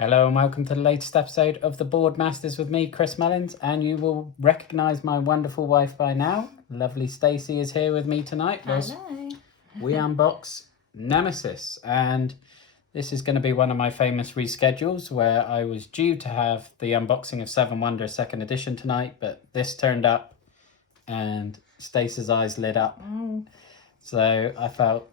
Hello and welcome to the latest episode of the Board Masters with me, Chris Mullins, and you will recognise my wonderful wife by now. Lovely Stacey is here with me tonight. Hello. We unbox Nemesis, and this is going to be one of my famous reschedules where I was due to have the unboxing of Seven Wonders 2nd edition tonight, but this turned up and Stace's eyes lit up. So I felt,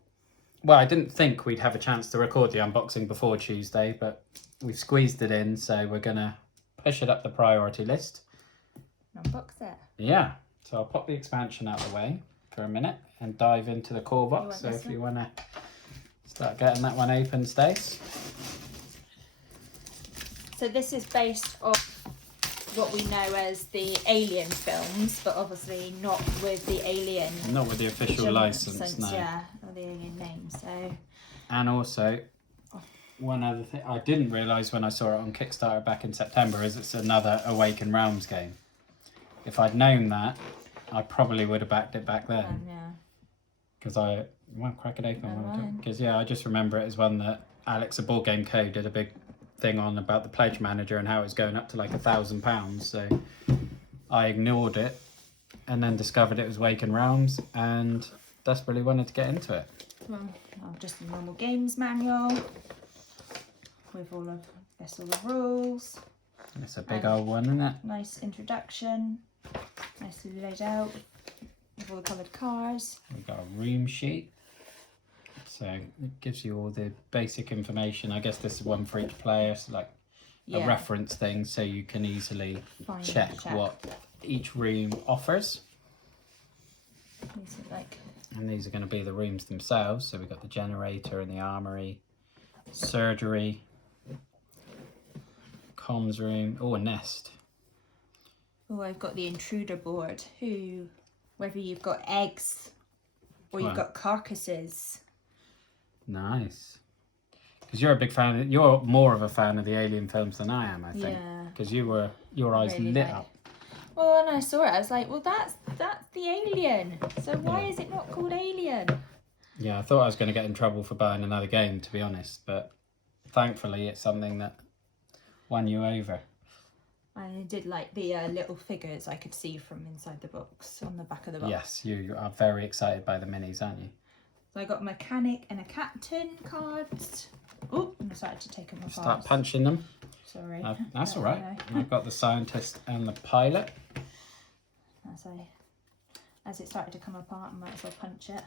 well, I didn't think we'd have a chance to record the unboxing before Tuesday, but we've squeezed it in, so we're going to push it up the priority list. Unbox it. Yeah, so I'll pop the expansion out of the way for a minute and dive into the core box. So if you want to start getting that one open, Stace. So this is based off what we know as the Alien films, but obviously not with the Alien. Not with the official license, no. Yeah, or the Alien name, so. And also, one other thing I didn't realise when I saw it on Kickstarter back in September is it's another Awaken Realms game. If I'd known that, I probably would have backed it back then. Yeah. Because I won't crack it open. Because yeah, I just remember it as one that Alex at Board Game Co did a big thing on about the pledge manager and how it's going up to like £1,000. So I ignored it and then discovered it was Awaken Realms and desperately wanted to get into it. Well, just a normal games manual with all of the rules. It's a big old one, isn't it? Nice introduction, nicely laid out with all the coloured cars. We've got a room sheet, so it gives you all the basic information. I guess this is one for each player, so like a reference thing, so you can easily check what each room offers. And these are going to be the rooms themselves. So we've got the generator and the armory, surgery, comms room, a nest. Oh, I've got the intruder board. Whether you've got eggs or you've got carcasses. Nice. Because you're a big fan. You're more of a fan of the Alien films than I am, I think. Yeah. Because your eyes really lit up. Well, when I saw it, I was like, well, that's the Alien. So why is it not called Alien? Yeah, I thought I was going to get in trouble for buying another game, to be honest. But thankfully, it's something that won you over. I did like the little figures I could see from inside the box, on the back of the box. Yes, you are very excited by the minis, aren't you? So I got a mechanic and a captain cards. Oh, I started to take them apart. Start punching them. Sorry. That's all right. I've got the scientist and the pilot. As it started to come apart, I might as well punch it.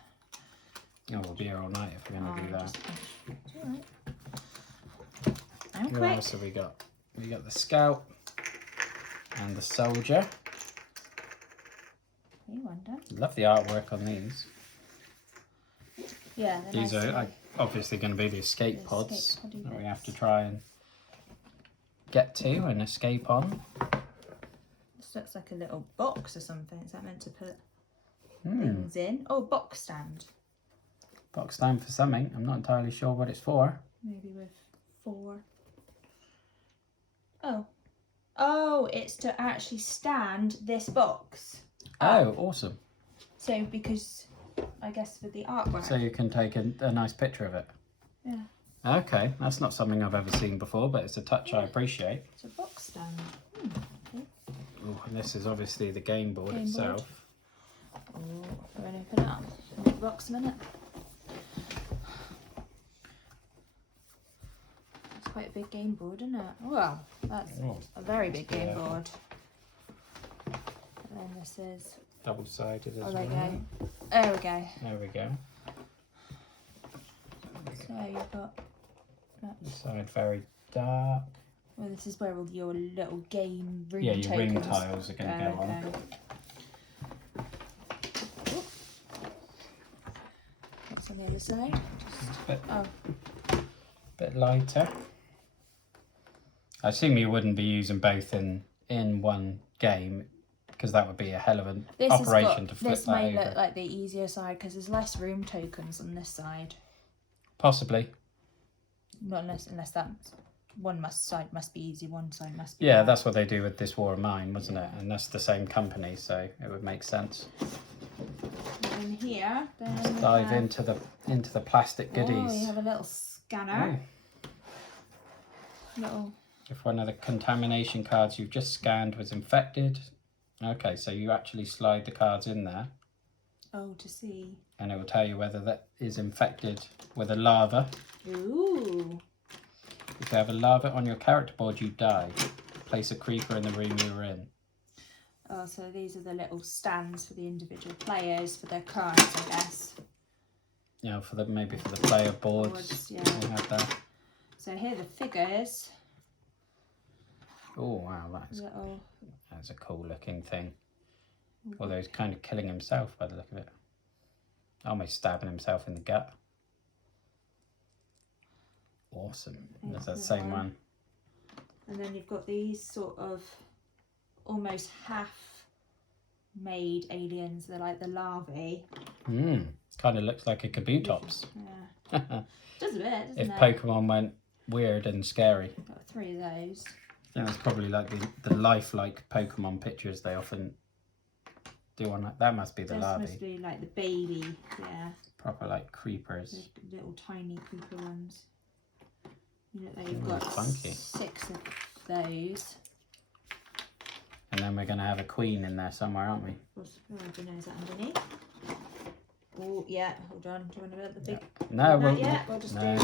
Oh, we'll be here all night if we're going to do that. It's all right. I'm quick. What else have we got? We got the scout and the soldier. You wonder. Love the artwork on these. Yeah, these are obviously going to be the escape pods that we have to try and get to and escape on. This looks like a little box or something. Is that meant to put things in? Oh, box stand. Box stand for something. I'm not entirely sure what it's for. Maybe with 4. Oh, it's to actually stand this box. Oh, awesome. So because, I guess with the artwork. So you can take a nice picture of it. Yeah. Okay, that's not something I've ever seen before, but it's a touch I appreciate. It's a box stand. Okay. Oh, and this is obviously the game board itself. Oh, we're going to open it up. The box a minute. It's quite a big game board, isn't it? Well, that's a very big game board. And then this is double-sided as well. There we go. There we go. There we go. So you've got the side very dark. Well, this is where all your little game room your tokens ring tiles are going to go on. What's on the other side? Bit lighter. I assume you wouldn't be using both in one game, because that would be a hell of an operation to flip that over. This may look like the easier side because there's less room tokens on this side. Possibly. Not unless that side must be easy, one side must be hard. Hard. That's what they do with This War of Mine, wasn't it? And that's the same company, so it would make sense. And in here, then let's dive into the plastic goodies. Oh, you have a little scanner. little. If one of the contamination cards you've just scanned was infected. Okay, so you actually slide the cards in there. Oh, to see. And it will tell you whether that is infected with a larva. Ooh. If you have a larva on your character board, you die. Place a creeper in the room you were in. Oh, so these are the little stands for the individual players for their cards, I guess. Yeah, for the maybe for the player boards. Yeah. We have that. So here are the figures. Oh wow, that's a cool looking thing. Although he's kind of killing himself by the look of it. Almost stabbing himself in the gut. Awesome. That's that same one. And then you've got these sort of almost half-made aliens. They're like the larvae. Kind of looks like a Kabutops. Yeah. Does a bit, doesn't it? If Pokemon went weird and scary. Got 3 of those. Yeah, that's probably like the lifelike Pokemon pictures they often do on that. That must be the larvae. This must be like the baby, yeah. Proper like creepers. The little tiny creeper ones. You know, you've Ooh, got funky. 6 of those. And then we're going to have a queen in there somewhere, aren't we? Oh, I don't know, is that underneath? Oh, yeah, hold on. Do you want to look at the big? No, we'll just do.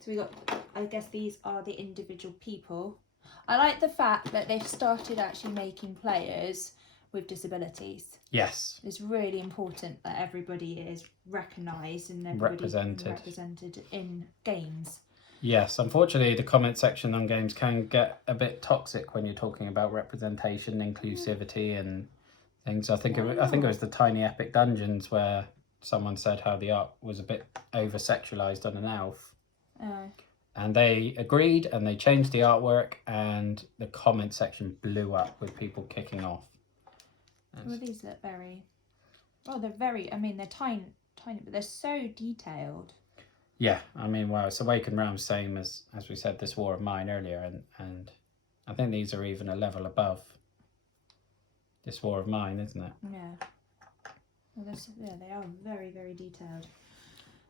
So we got, I guess these are the individual people. I like the fact that they've started actually making players with disabilities. Yes. It's really important that everybody is recognised and everybody represented in games. Yes, unfortunately the comment section on games can get a bit toxic when you're talking about representation, inclusivity and things. I think it was the Tiny Epic Dungeons where someone said how the art was a bit over-sexualised on an elf. And they agreed and they changed the artwork and the comment section blew up with people kicking off. Well, these look very... Oh, they're very... I mean, they're tiny, but they're so detailed. Yeah, I mean, well, it's Awaken Realms, same as we said, this War of Mine earlier, and I think these are even a level above this War of Mine, isn't it? Yeah. Well, they are very, very detailed.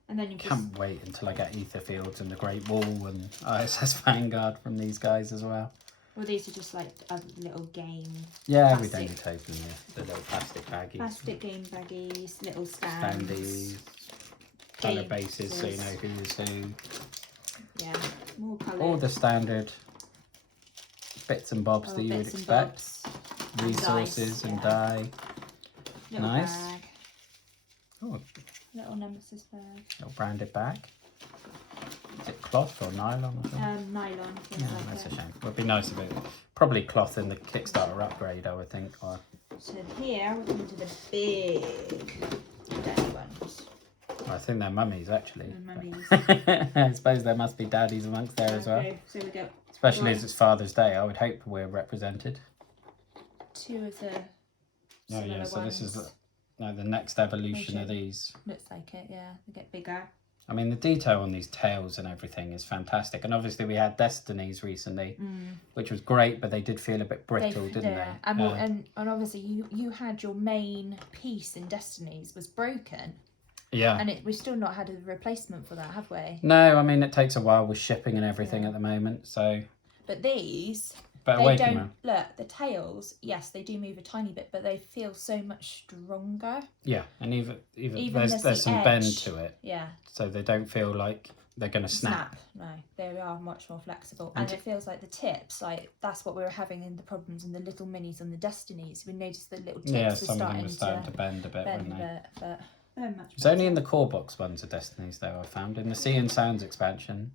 And then you can't wait until I get Ether Fields and the Great Wall and ISS Vanguard from these guys as well. Well, these are just like a little game. Yeah, we don't take them, the little plastic baggies. Plastic game baggies, little stands. Standees. Colour bases, so you know who's who. Yeah, more colour. All the standard bits and bobs that you would expect. Resources and dye. Little nice. Bag. Oh, little Nemesis bag. Little branded bag. Is it cloth or nylon or something? Nylon. Yeah, like that's a shame. It would be nice if it probably cloth in the Kickstarter upgrade, I would think. Or... So here we're going to the big daddy ones. Well, I think they're mummies actually. Mummies. I suppose there must be daddies amongst there as well. So we go. Especially as it's Father's Day, I would hope we're represented. 2 of the. Oh yeah, so ones. this is the next evolution of these. Looks like it, yeah. They get bigger. I mean, the detail on these tails and everything is fantastic. And obviously we had Destinies recently, which was great, but they did feel a bit brittle, didn't they? And obviously you had your main piece in Destinies was broken. Yeah. And we've still not had a replacement for that, have we? No, I mean, it takes a while with shipping and everything at the moment, so... But these... But they don't... Look, the tails, yes, they do move a tiny bit, but they feel so much stronger. Yeah, and even there's some bend to it. Yeah. So they don't feel like they're going to snap. No, they are much more flexible. And it feels like the tips, like that's what we were having in the problems in the little minis and the Destinies. We noticed the little tips were starting to bend a bit, weren't they? But it's only in the core box ones of Destinies, though, I found. In the Sea and Sounds expansion...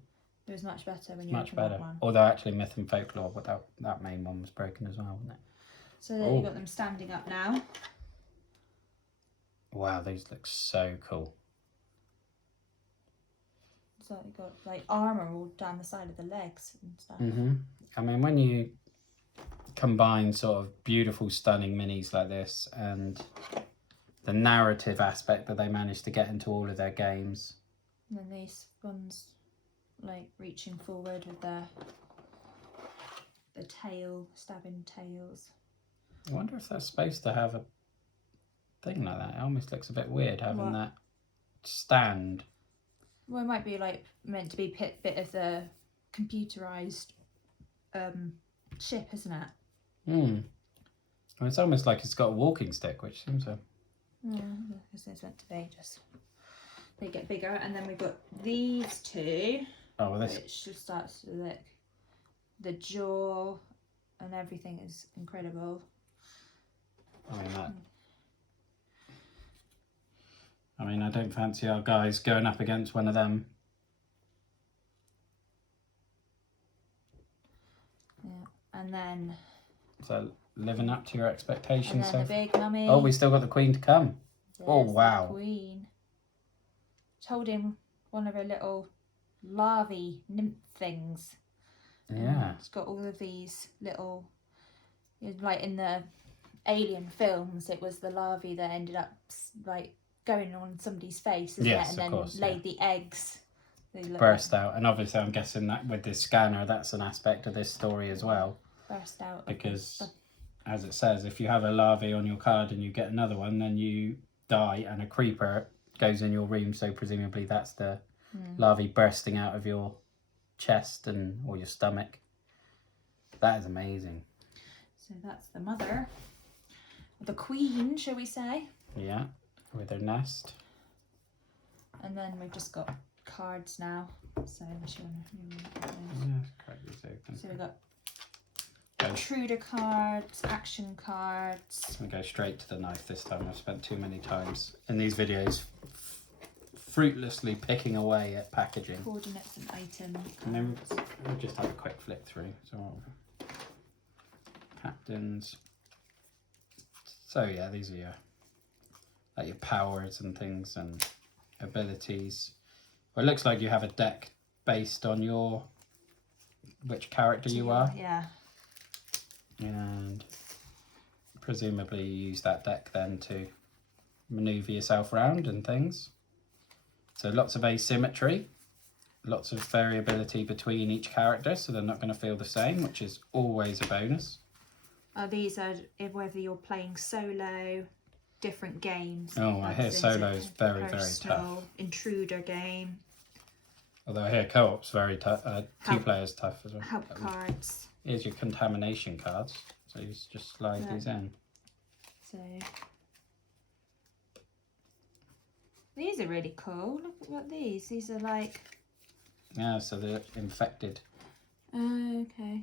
It was much better when you much better. That one. Although actually Myth and Folklore, but that main one was broken as well, wasn't it? So there you've got them standing up now. Wow, these look so cool. So you've got like armour all down the side of the legs and stuff. I mean, when you combine sort of beautiful, stunning minis like this and the narrative aspect that they managed to get into all of their games. And then these ones... like reaching forward with the tail, stabbing tails. I wonder if they're supposed to have a thing like that. It almost looks a bit weird having that stand. Well, it might be like meant to be a bit of the computerized ship, isn't it? Hmm. Well, it's almost like it's got a walking stick, which seems a... Yeah, this is meant to be just... They get bigger, and then we've got these two, Oh, well, this... which just starts to look... The jaw and everything is incredible. I mean, I don't fancy our guys going up against one of them. Yeah, and then... So, living up to your expectations. And then the big mummy. Oh, we still got the queen to come. Oh, wow. The queen. She's holding one of her little larvae nymph things. Yeah. It's got all of these little, like in the Alien films, it was the larvae that ended up like going on somebody's face, isn't it? And then laid the eggs. Burst out. And obviously I'm guessing that with this scanner, that's an aspect of this story as well. Burst out. Because, as it says, if you have a larvae on your card and you get another one, then you die and a creeper goes in your room. So presumably that's the larvae bursting out of your chest or your stomach. That is amazing. So that's the mother, the queen, shall we say? Yeah, with her nest. And then we've just got cards now. So unless you want to, so we've got intruder cards, action cards. I'm gonna go straight to the knife this time. I've spent too many times in these videos fruitlessly picking away at packaging. Coordinates and item. And then we'll just have a quick flick through. So, captains. So yeah, these are your powers and things and abilities. Well, it looks like you have a deck based on which character you are. Yeah. And presumably you use that deck then to maneuver yourself around and things. So lots of asymmetry, lots of variability between each character, so they're not going to feel the same, which is always a bonus. These are whether you're playing solo, different games. Oh, I hear solo is very, very tough. Intruder game. Although I hear co-op's very tough, two players tough as well. Help cards. Here's your contamination cards, so you just slide these in. So these are really cool. Look at what these are like. Yeah, so they're infected. Okay.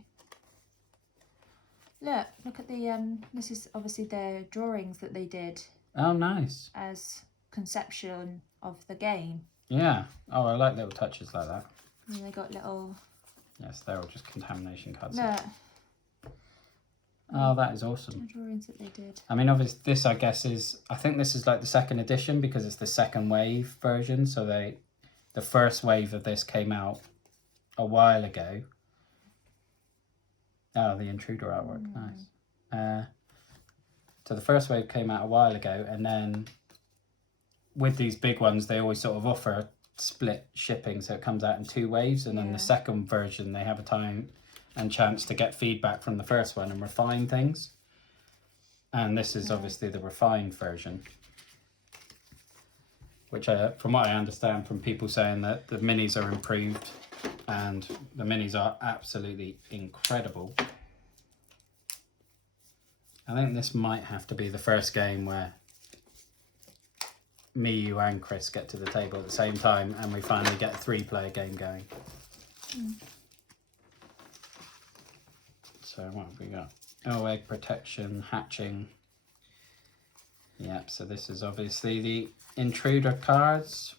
Look at the this is obviously the drawings that they did. Oh, nice. As conception of the game. Yeah. Oh, I like little touches like that. And they got little... Yes, they're all just contamination cards. Look. Oh, that is awesome. The drawings that they did. I mean, obviously, this, I guess, I think this is like the second edition because it's the second wave version. So the first wave of this came out a while ago. Oh, the intruder artwork, nice. So the first wave came out a while ago, and then with these big ones, they always sort of offer split shipping, so it comes out in two waves, and then the second version, they have a time and chance to get feedback from the first one and refine things. And this is obviously the refined version, which from what I understand from people saying that the minis are improved, and the minis are absolutely incredible. I think this might have to be the first game where me, you and Chris get to the table at the same time and we finally get a 3-player game going. So what have we got? Oh, egg protection, hatching. Yep, so this is obviously the intruder cards.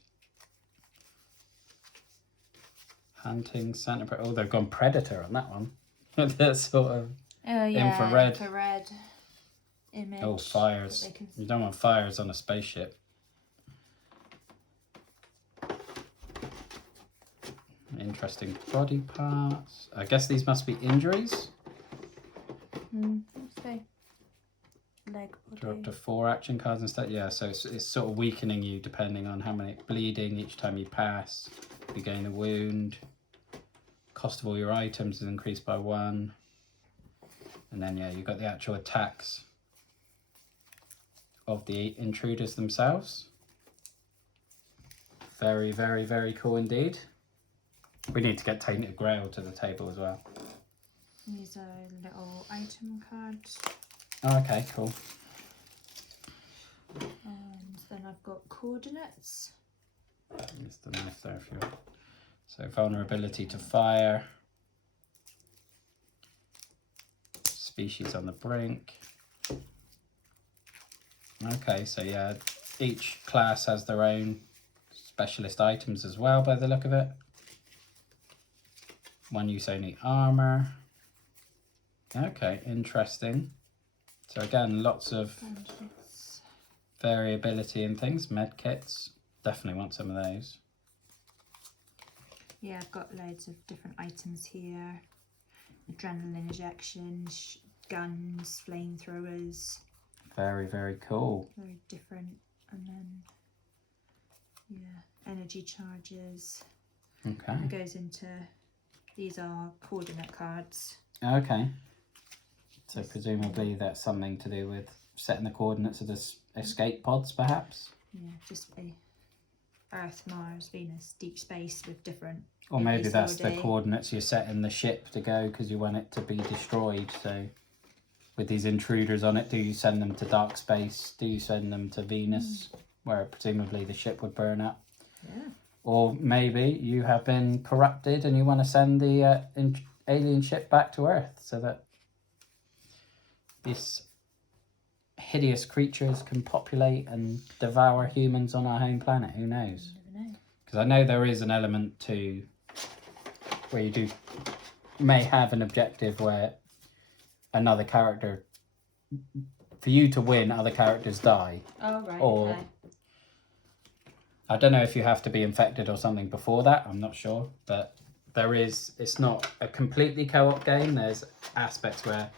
Hunting, center. Oh, they've gone predator on that one. That sort of infrared image. Oh, fires. You don't want fires on a spaceship. Interesting body parts. I guess these must be injuries. Let's see. Leg body. Draw up to 4 action cards instead. Yeah, so it's sort of weakening you depending on how many. Bleeding each time you pass. You gain a wound. Cost of all your items is increased by 1. And then yeah, you've got the actual attacks of the intruders themselves. Very, very, very cool indeed. We need to get Tainted Grail to the table as well. These are little item cards. Oh, okay, cool. And then I've got coordinates. It's the knife there if you. So vulnerability to fire. Species on the brink. Okay, so yeah, each class has their own specialist items as well by the look of it. One use only armor. Okay, interesting. So again, lots of variability in things. Med kits, definitely want some of those. Yeah, I've got loads of different items here. Adrenaline injections, guns, flamethrowers. Very, very cool. Very different. And then, yeah, energy charges. Okay. It goes into, these are coordinate cards. Okay. So presumably that's something to do with setting the coordinates of the escape pods, perhaps? Yeah, just a Earth, Mars, Venus, deep space with different... Or maybe that's the coordinates you're setting the ship to go because you want it to be destroyed. So with these intruders on it, do you send them to dark space? Do you send them to Venus, where presumably the ship would burn up? Yeah. Or maybe you have been corrupted and you want to send the alien ship back to Earth so that these hideous creatures can populate and devour humans on our home planet. Who knows? You never know. Because I know there is an element to where you may have an objective where another character, for you to win, other characters die. Oh, right, or okay. I don't know if you have to be infected or something before that, I'm not sure, but it's not a completely co-op game. There's aspects where,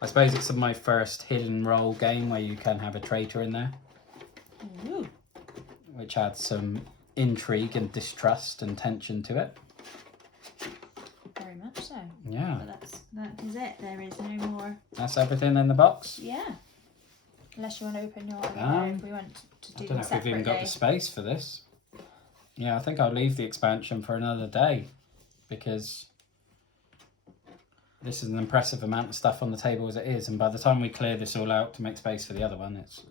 I suppose it's my first hidden role game where you can have a traitor in there. Ooh. Which adds some intrigue and distrust and tension to it. Very much so. Yeah. But that is it. There is no more. That's everything in the box? Yeah. Unless you want to open your other, if we want to do I don't know if we've even got the space for this. Yeah, I think I'll leave the expansion for another day because this is an impressive amount of stuff on the table as it is, and by the time we clear this all out to make space for the other one, it's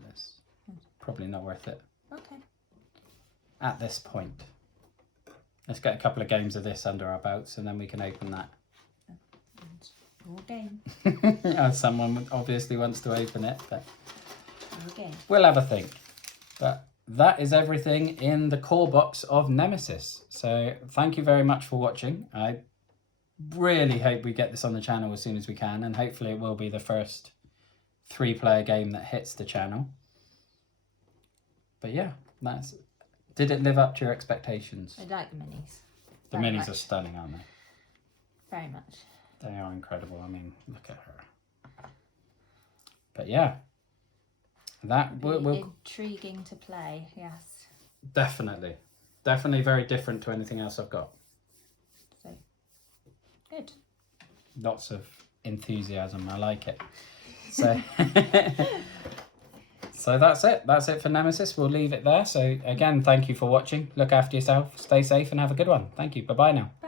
probably not worth it. Okay. At this point. Let's get a couple of games of this under our belts and then we can open that. Your game. Someone obviously wants to open it, but Your game. we'll have a think. But that is everything in the core box of Nemesis. So thank you very much for watching. I really hope we get this on the channel as soon as we can, and hopefully it will be the first 3-player game that hits the channel. But yeah, did it live up to your expectations? I like the minis. The minis are stunning, aren't they? Very much. They are incredible. I mean, look at her. But yeah, that will intriguing to play. Yes. Definitely very different to anything else I've got. So good. Lots of enthusiasm. I like it. So. So that's it. That's it for Nemesis. We'll leave it there. So again, thank you for watching. Look after yourself. Stay safe and have a good one. Thank you. Bye-bye now. Bye.